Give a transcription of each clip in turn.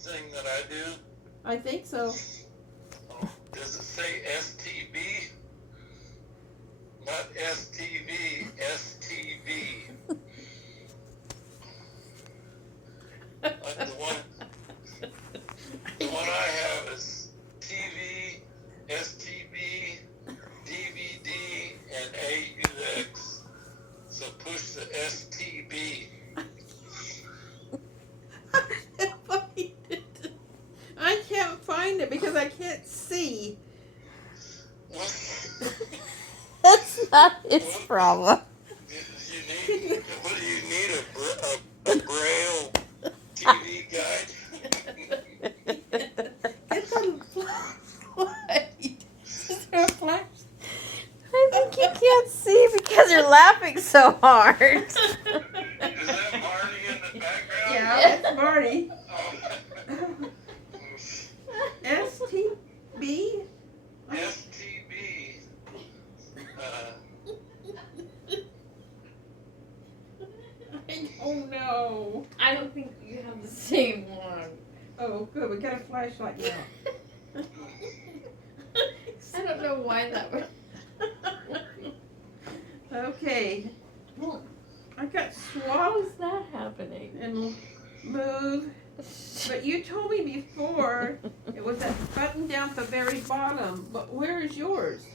thing that I do? I think so. Oh, does it say STB? Not STV, STV. The one I have is TV, STB, DVD, and AUX. So push the STB. I can't find it because I can't see. That's not his problem. You need a Braille TV guide. Get the flashlight. Is there a flash? I think you can't see because you're laughing so hard. Is that Marty in the background? Yeah, it's Marty. Oh. STB? STB. Oh no. I don't think you have the same one. Oh, good. We got a flashlight now. I don't know why that would. Okay. I got How swab is that happening? and move. But you told me before it was that button down at the very bottom. But where is yours?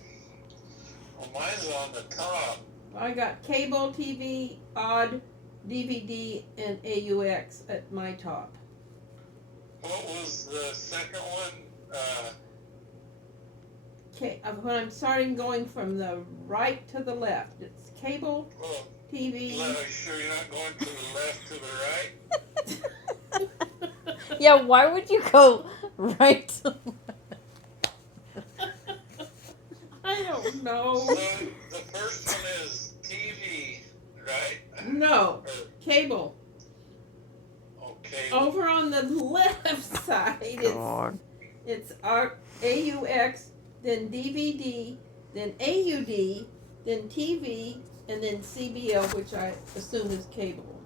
Well, mine's on the top. I got cable TV, odd, DVD, and AUX at my top. What was the second one? Okay, when I'm starting going from the right to the left, it's cable, Well, TV. are you sure you're not going to the left to the right? Yeah, why would you go right to I don't know. So the first one is TV, right? No, cable. Okay. Over on the left side, it's our AUX, then DVD, then AUD, then TV, and then CBL, which I assume is cable.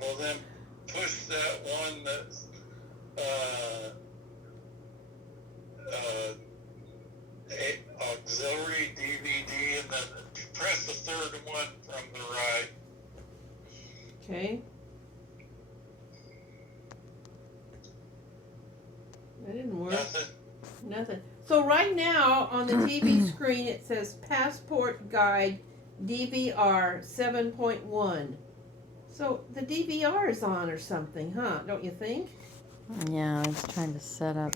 Well, then push that one that's auxiliary DVD, and then press the third one from the right. Okay. That didn't work. Nothing. So right now on the TV screen it says Passport Guide DVR 7.1. So the DVR is on or something, huh? Don't you think? Yeah, I was trying to set up